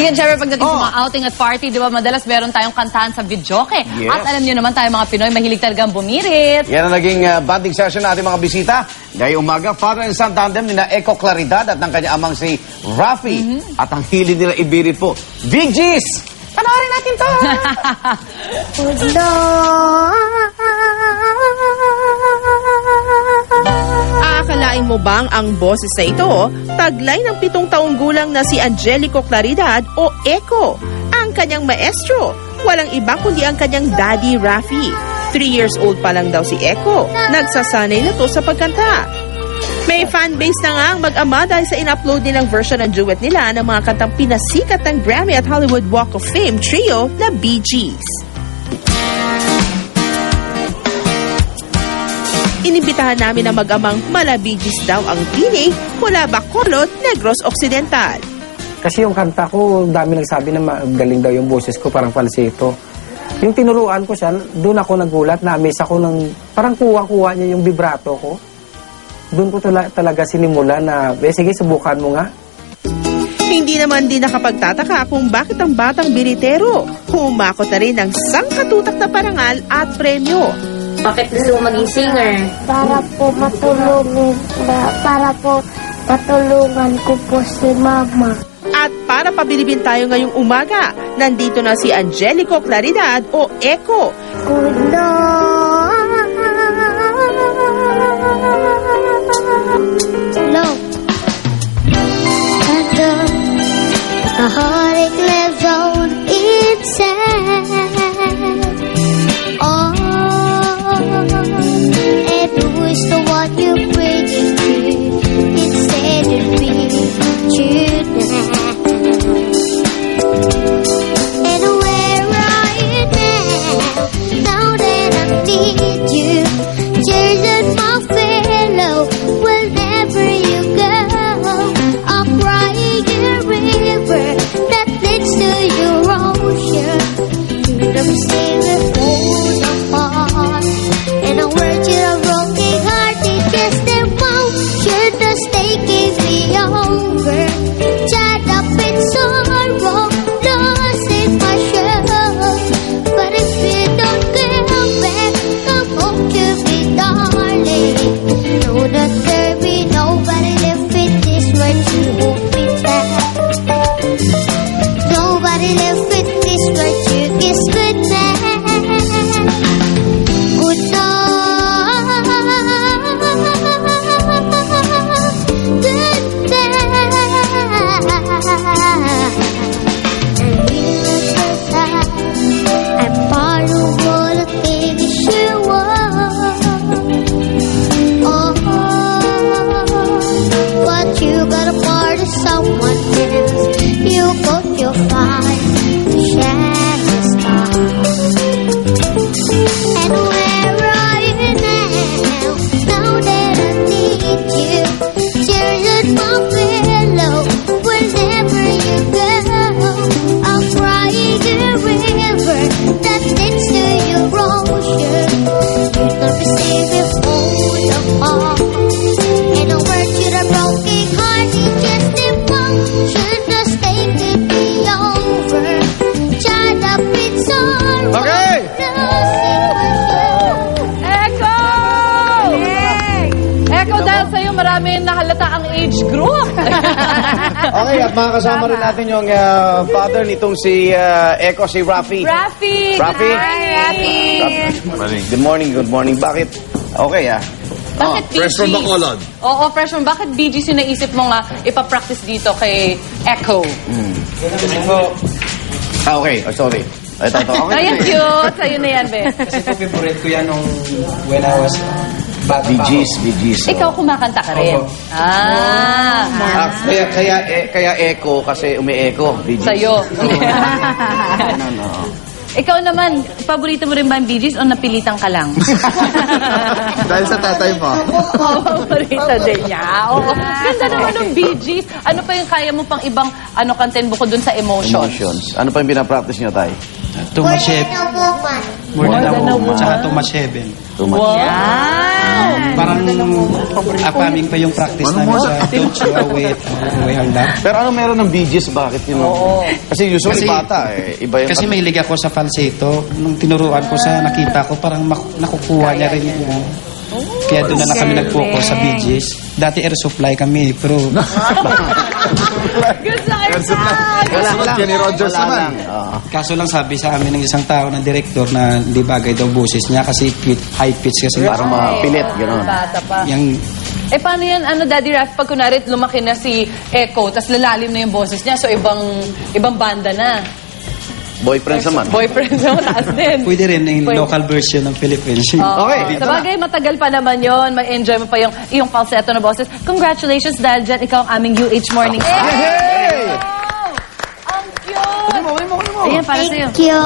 Sige, syempre pagdating sa mga outing at party, di ba, madalas meron tayong kantahan sa videoke. Yes. At alam niyo naman tayo mga Pinoy, mahilig talagang bumirit. Yan ang naging bonding session natin mga bisita. Ngayong umaga, father and son tandem ni na Eco Claridad at ng kanya amang si Rafi. At ang hilig nila ibirit po, Bee Gees! Panoorin natin to! Aakalain mo bang ang boses na ito, taglay ng 7 taong gulang na si Angelico Claridad o Eco, ang kanyang maestro. Walang iba kundi ang kanyang daddy Rafi. 3 years old pa lang daw si Eco. Nagsasanay na to sa pagkanta. May fanbase na nga ang mag-ama dahil sa in-upload nilang version ng duet nila ng mga kantang pinasikat ng Grammy at Hollywood Walk of Fame trio na Bee Gees. Inibitahan namin ang mag-amang mala Bee Gees daw ang tinig mula Bacolod, Negros Occidental. Kasi yung kanta ko, dami nagsabi na magaling daw yung boses ko, parang falsetto. Yung tinuruan ko siya, doon ako nagulat, na-amaze ako ng, parang kuha-kuha niya yung vibrato ko. Doon ko talaga sinimula na, sige, subukan mo nga. Hindi naman din nakapagtataka kung bakit ang batang biritero humakot na rin ng sangkatutak na parangal at premyo. Bakit gusto mo maging singer? Para po matulungan ko po si Mama. At para pabilibin tayo ngayong umaga, nandito na si Angelico Claridad o Eco. Love. The heartache lives on inside. Oh, everyone's the one you bring it to instead of being true now. And where are you now? Now that I need you, tears in my pillow. Wherever you go, I'll cry a river that leads to your ocean. You never say we're falling apart, and I work to a broken heart. It's just emotion that's taking me over. Tied up in sorrow, lost in my show. But if you don't come back, come home to me, darling. Know that there be nobody left in this world to hold me back. Nobody left in this world to kiss goodnight. Good I'm part of all the things you want. Oh, but you got a part of someone else. You got your fire to share the star. And where are you now? Now that I need you, tears in my pillow. Wherever you go, I'll cry a river that leads to your ocean. You never say we're falling apart, and a word to the broken heart is just emotion that's taking me over. Tied up in sorrow. Okay. Eco! Eco, dahil sa'yo marami nahalata ang age group. Okay, at makakasama rin natin yung father nitong si Eco, si Rafi. Rafi! Rafi? Rafi! Good morning, good morning. Bakit? Okay, Bakit Bee Fresh from Gees? Bacolod. Oo, fresh from. Bakit Bee Gees yung naisip mo nga ipapractice dito kay Echo? Okay, oh, sorry. Ito. Okay. Ay, ang cute. Sa'yo na yan, be. Kasi po favorite ko yan nung when I was bata Bee pa Gees, Bee Gees. Ikaw kumakanta ka rin. Opo. Kaya Eco kasi umi-echo. Bee Gees. Sa'yo. No. Ikaw naman, paborito mo rin ba ang Bee Gees o napilitan ka lang? Dahil sa tatay mo. Oo, paborito din niya. Oo. Ganda naman ng Bee Gees. Ano pa yung kaya mo pang ibang kantin bukod dun sa Emotions? Emotions. Ano pa yung pinapractice nyo, Tay? Thomas 7. More than a woman. Tsaka Thomas 7. Wow! Parang upcoming pa yung practice namin sa Don't You Away Our Love. Pero ano meron ng Bee Gees? Bakit yun? Kasi usually bata iba yung... Kasi mahilig ako sa falsetto. Nung tinuruan ko sa nakita ko, parang nakukuha niya rin yung... Kaya doon na kami nag-focus sa Bee Gees. Dati air supply kami, pero... Wala lang. Kenny Rogers Wala naman. lang. Kaso lang sabi sa amin ng isang tao ng director na hindi bagay daw boses niya kasi high pitch kasi. Parang mapilit, gano'n. Bata pa. Yung Paano yan, Daddy Raf, pag kunwari lumaki na si Echo, tas lalalim na yung boses niya, so ibang banda na. Boyfriend naman. Boyfriend na mataas din. pwede rin yung Pwede. local version ng Philippines. Okay. Sa bagay, matagal pa naman yon. May-enjoy mo pa yung falsetto na boses. Congratulations dahil dyan, ikaw ang aming UH Morning Star. Hey! Wow! Ang cute! Ayan, para sa'yo. Thank you.